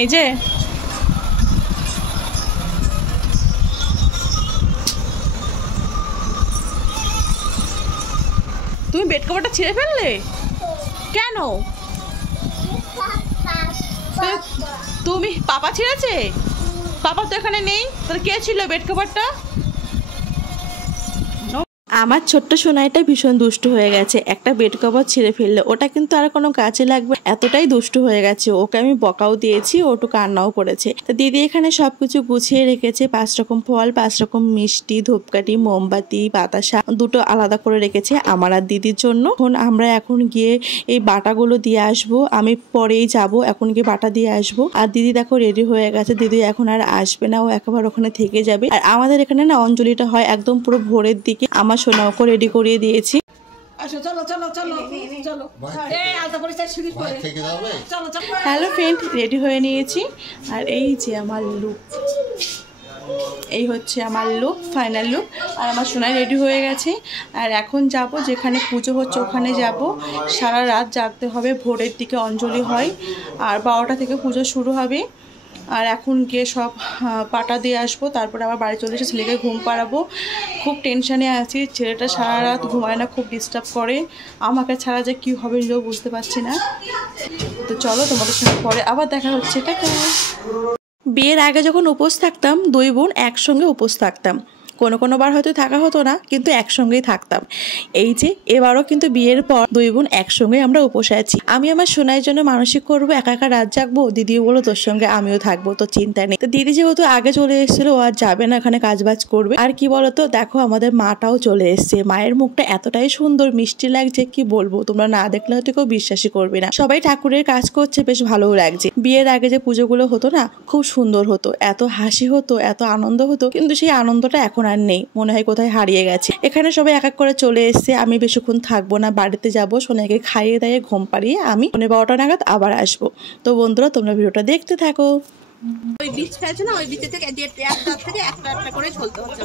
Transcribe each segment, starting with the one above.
এই যে তুমি বেড কভারটা ছিঁড়ে ফেললে কেন? তুমি পাপা ছিঁড়েছে? পাপা তো এখানে নেই, তাহলে কে ছিল বেড কভারটা? আমার ছোট্ট সোনাইটা ভীষণ দুষ্টু হয়ে গেছে, একটা বেড কভার ছিঁড়ে ফেললে। ওটা কিন্তু আর কোনো কাজে লাগবে, এতটাই দুষ্টু হয়ে গেছে। ওকে আমি বকাও দিয়েছি, ও একটু কান্নাও করেছে। তো দিদি এখানে সবকিছু গুছিয়ে রেখেছে, 5 রকম ফল, 5 রকম মিষ্টি, ধূপকাঠি, মোমবাতি, বাতাসা দুটো আলাদা করে রেখেছে আমার আর দিদির জন্য। আমরা এখন গিয়ে এই বাটাগুলো দিয়ে আসবো। আমি পরেই যাব, এখন গিয়ে বাটা দিয়ে আসবো। আর দিদি দেখো রেডি হয়ে গেছে, দিদি এখন আর আসবে না, ও একেবারে ওখানে থেকে যাবে। আর আমাদের এখানে না অঞ্জলিটা হয় একদম পুরো ভোরের দিকে। আমার সোনাকে রেডি করিয়ে দিয়েছি। হ্যালো ফ্রেন্ড, রেডি হয়ে নিয়েছি। আর এই যে আমার লুক, এই হচ্ছে আমার লুক, ফাইনাল লুক। আর আমার সোনাই রেডি হয়ে গেছে। আর এখন যাব যেখানে পুজো হচ্ছে ওখানে যাব। সারা রাত জাগতে হবে, ভোরের দিকে অঞ্জলি হয় আর 12টা থেকে পুজো শুরু হবে। আর এখন গিয়ে সব পাটা দিয়ে আসবো, তারপরে আবার বাড়ি চলে এসে ছেলেকে ঘুম পাড়াবো। খুব টেনশানে আছি, ছেলেটা সারা রাত ঘুমায় না, খুব ডিস্টার্ব করে। আমাকে ছাড়া যে কী হবে নিজেও বুঝতে পারছি না। তো চলো তোমাদের সঙ্গে পরে আবার দেখা হচ্ছে। টাটা। বিয়ের আগে যখন উপোস থাকতাম, 2 বোন একসঙ্গে উপোস থাকতাম। কোনো বার হয়তো থাকা হতো না, কিন্তু একসঙ্গেই থাকতাম। এই যে এবারও কিন্তু বিয়ের পর 2 বোন একসঙ্গে আমরা উপোসে আছি। আমি আমার সোনার জন্য মানসিক করবো, একা একা রাত জাগবো। দিদিও বলো তোর সঙ্গে আমিও থাকবো, তো চিন্তা নেই। তো দিদি যেহেতু আগে চলে এসেছিল, ও আর যাবে না, এখানে কাজবাজ করবে। আর কি বলতো, দেখো আমাদের মাটাও চলে এসছে। মায়ের মুখটা এতটাই সুন্দর, মিষ্টি লাগছে, কি বলবো, তোমরা না দেখলে হয়তো কেউ বিশ্বাসই করবে না। সবাই ঠাকুরের কাজ করছে, বেশ ভালোও লাগছে। বিয়ের আগে যে পুজোগুলো হতো না, খুব সুন্দর হতো, এত হাসি হতো, এত আনন্দ হতো, কিন্তু সেই আনন্দটা এখন আর নেই, মনে হয় কোথায় হারিয়ে গেছে। এখানে সবাই এক এক করে চলে এসছে, আমি বেশিক্ষণ থাকবো না, বাড়িতে যাবো। সোনাইকে খাইয়ে দাইয়ে ঘুম পাড়িয়ে আমি 12টা নাগাদ আবার আসবো। তো বন্ধুরা, তোমরা ভিডিওটা দেখতে থাকো। ওই বীজ ফেলছে না, ওই বীজে থেকে একটা একটা করে চলতে হচ্ছে।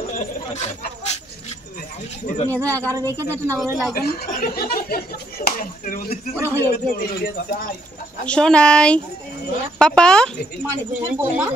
সোনাই পাপা বৌমা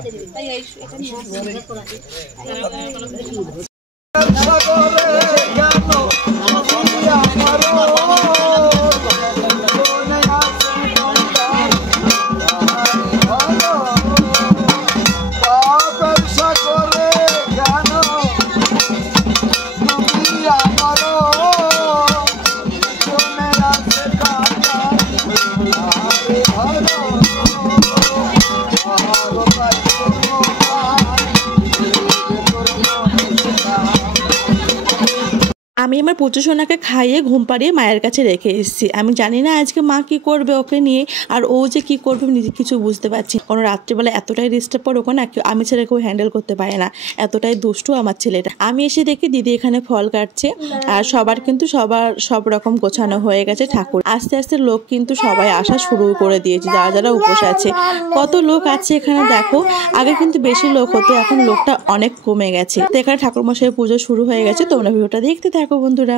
আমি আমার পুজো সোনাকে খাইয়ে ঘুম পাড়িয়ে মায়ের কাছে রেখে এসেছি। আমি জানি না আজকে মা কি করবে ওকে নিয়ে, আর ও যে কি করবে নিজে কিছু বুঝতে পারছি। কোনো রাত্রিবেলা এতটাই ডিস্টার্ব করে ওকে না, আমি ছেলেকেও হ্যান্ডেল করতে পারে না, এতটাই দুষ্টু আমার ছেলেটা। আমি এসে দেখি দিদি এখানে ফল কাটছে, আর সবার কিন্তু সব রকম গোছানো হয়ে গেছে। ঠাকুর আস্তে আস্তে লোক কিন্তু সবাই আসা শুরু করে দিয়েছে, যারা যারা উপোস আছে। কত লোক আছে এখানে দেখো, আগে কিন্তু বেশি লোক হতো, এখন লোকটা অনেক কমে গেছে। তো এখানে ঠাকুর মশাইয়ের পুজো শুরু হয়ে গেছে। তোমরা ভিডিওটা দেখতে থাকো বন্ধুরা।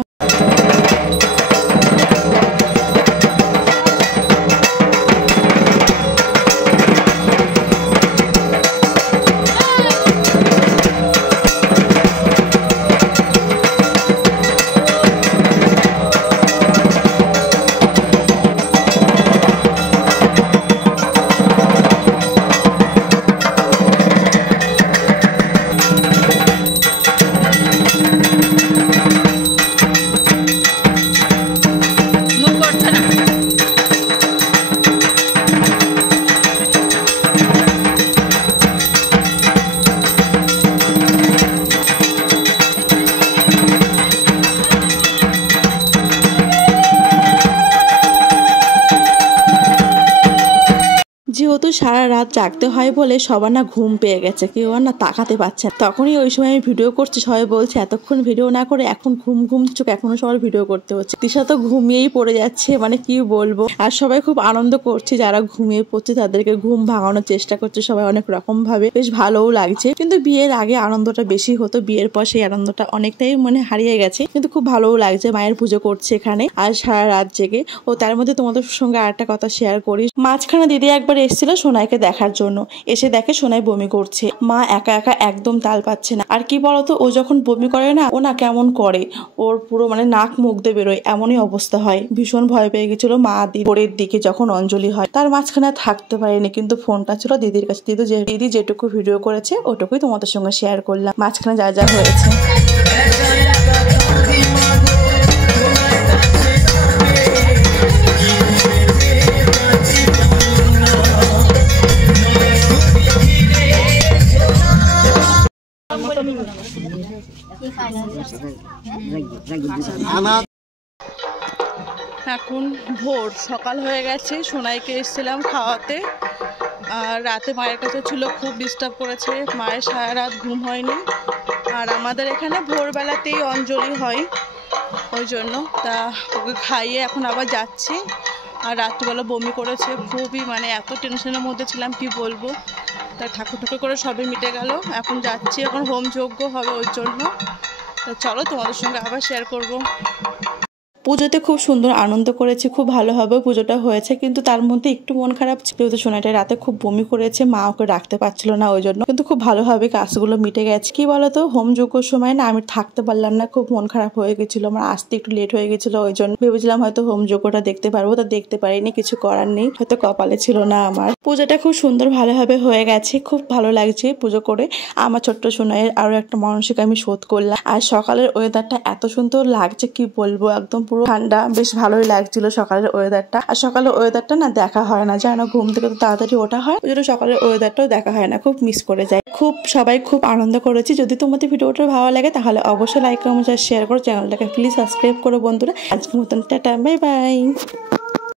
যেহেতু সারা রাত জাগতে হয় বলে সবার না ঘুম পেয়ে গেছে, কেউ আর না তাকাতে পারছে না। তখনই ওই সময় আমি ভিডিও করছি, সবাই বলছে এতক্ষণ ভিডিও না করে এখন ঘুম চোখ এখনো সবার ভিডিও করতে হচ্ছে। তিশা তো ঘুমিয়েই পড়ে যাচ্ছে, মানে কি বলবো। আর সবাই খুব আনন্দ করছে, যারা ঘুমিয়ে পড়ছে তাদেরকে ঘুম ভাঙানোর চেষ্টা করছে সবাই অনেক রকম ভাবে, বেশ ভালোও লাগছে। কিন্তু বিয়ের আগে আনন্দটা বেশি হতো, বিয়ের পর সেই আনন্দটা অনেকটাই মানে হারিয়ে গেছে, কিন্তু খুব ভালোও লাগছে। মায়ের পুজো করছে এখানে আর সারা রাত জেগে। ও তার মধ্যে তোমাদের সঙ্গে আরেকটা কথা শেয়ার করি, মাঝখানে দিদি একবার এসেছিল সোনাইকে দেখার জন্য, এসে দেখে সোনাই বমি করছে। মা একা একা একদম তাল পাচ্ছে না। আর কি বলতো, ও যখন বমি করে না, ও না কেমন করে, ওর পুরো মানে নাক মুখ দিয়ে বেরোয়, এমনই অবস্থা হয়। ভীষণ ভয় পেয়ে গেছিল মা দিদির দিকে যখন অঞ্জলি হয়। তার মাঝখানে থাকতে পারেনি, কিন্তু ফোনটা ছিল দিদির কাছে। দিদি যেটুকু ভিডিও করেছে ওটুকুই তোমাদের সঙ্গে শেয়ার করলাম, মাঝখানে যা যা হয়েছে। এখন ভোর সকাল হয়ে গেছে, সোনাইকে এসেছিলাম খাওয়াতে। আর রাতে মায়ের কাছে ছিল, খুব ডিস্টার্ব করেছে, মায়ের সারা রাত ঘুম হয়নি। আর আমাদের এখানে ভোরবেলাতেই অঞ্জলি হয়, ওই জন্য তা ওকে খাইয়ে এখন আবার যাচ্ছি। আর রাত্রিবেলা বমি করেছে, খুবই মানে এত টেনশনের মধ্যে ছিলাম কি বলবো। তা ঠাকুর করে সবই মিটে গেল, এখন যাচ্ছি, এখন হোম যজ্ঞ হবে ওই জন্য। তো চলো তোমাদের সঙ্গে আবার শেয়ার করবো। পুজোতে খুব সুন্দর আনন্দ করেছি, খুব ভালোভাবে পুজোটা হয়েছে, কিন্তু তার মধ্যে একটু মন খারাপ ছিল, যেহেতু সোনাইটা রাতে খুব বমি করেছে, মা ওকে রাখতে পারছিল না ওই জন্য। কিন্তু খুব ভালোভাবে কাজগুলো মিটে গেছে। কি বলতো, হোম যজ্ঞের সময় না আমি থাকতে পারলাম না, খুব মন খারাপ হয়ে গেছিল, আমার আসতে একটু লেট হয়ে গেছিল, ওই জন্য ভেবেছিলাম হয়তো হোম যজ্ঞটা দেখতে পারবো, তা দেখতে পারিনি, কিছু করার নেই, হয়তো কপালে ছিল না আমার। পুজোটা খুব সুন্দর ভালোভাবে হয়ে গেছে, খুব ভালো লাগছে পুজো করে। আমার ছোট্ট সোনাইয়ের আরো একটা মানসিক আমি শোধ করলাম। আর সকালের ওয়েদারটা এত সুন্দর লাগছে কি বলবো, একদম পুরো ঠান্ডা, বেশ ভালোই লাগছিল সকালের ওয়েদারটা। আর সকালের ওয়েদারটা না দেখা হয় না, জানো, ঘুম থেকে তো তাড়াতাড়ি ওঠা হয়, ওই জন্য সকালের ওয়েদারটাও দেখা হয় না, খুব মিস করে যায়। সবাই খুব আনন্দ করেছি। যদি তোমাদের ভিডিওটা ভালো লাগে তাহলে অবশ্যই লাইক কমেন্ট আর শেয়ার করো, চ্যানেলটাকে প্লিজ সাবস্ক্রাইব করো বন্ধুরা। আজকের মতন টাটা, বাই বাই।